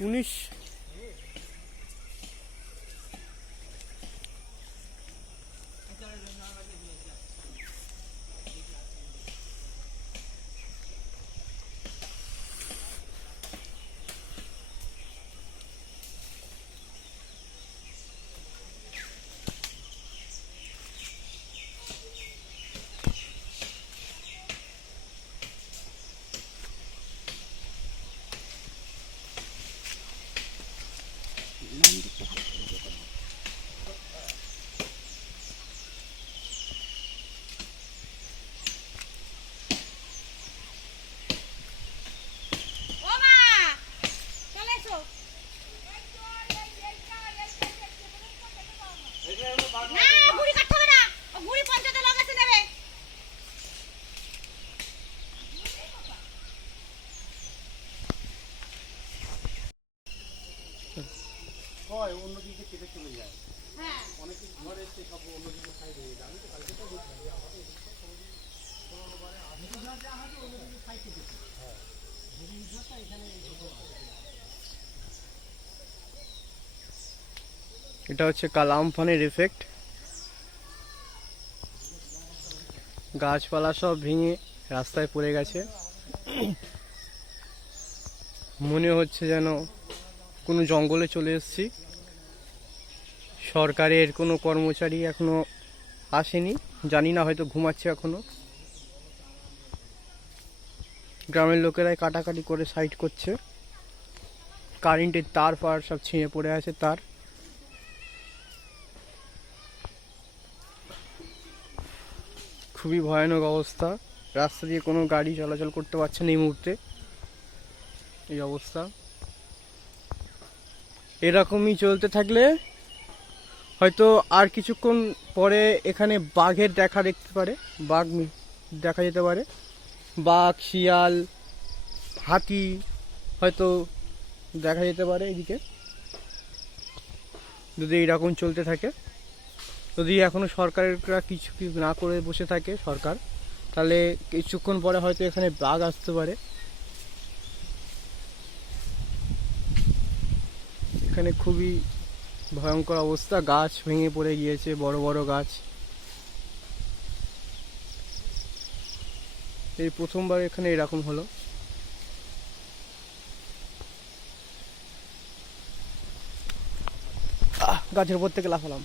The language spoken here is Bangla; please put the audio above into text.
19 হয় অন্যদিকে কেটে চলে যায়। হ্যাঁ অনেকে ঘরে এসে সব অন্যদিকে খাই দিয়ে যায়। আমি তো কালকে তো দেখলাম যে আমাদের এদিকে কোনোবারে আধুনিক যা হয় অন্যদিকে খাই কেটেছে। হ্যাঁ দুর্নীতিটা এখানে এটা হচ্ছে কালাম ফানের এফেক্ট। গাছপালা সব ভেঙে রাস্তায় পড়ে গেছে। মনে হচ্ছে যেন কোনো জঙ্গলে চলে এসেছি। সরকারের কোনো কর্মচারী এখনো আসেনি, জানি না, হয়তো ঘুমাচ্ছে এখনো। গ্রামের লোকেরাই কাটাকাটি করে সাইড করছে। কারেন্টের তার ফার সব ছিঁড়ে পড়ে আছে তার। খুবই ভয়ানক অবস্থা। রাস্তা দিয়ে কোনো গাড়ি চলাচল করতে পারছে না এই মুহূর্তে। এই অবস্থা এরকমই চলতে থাকলে হয়তো আর কিছুক্ষণ পরে এখানে বাঘের দেখতে পারে, বাঘ দেখা যেতে পারে। বাঘ, শিয়াল, হাতি হয়তো দেখা যেতে পারে এদিকে, যদি এইরকম চলতে থাকে। যদি এখনো সরকারেরা কিছু না করে বসে থাকে সরকার, তাহলে কিছুক্ষণ পরে হয়তো এখানে বাঘ আসতে পারে। এখানে খুবই ভয়ঙ্কর অবস্থা, গাছ ভেঙে পড়ে গিয়েছে, বড় বড় গাছ। এই প্রথমবার এখানে এরকম হলো। গাছের উপর থেকে লাফালাম।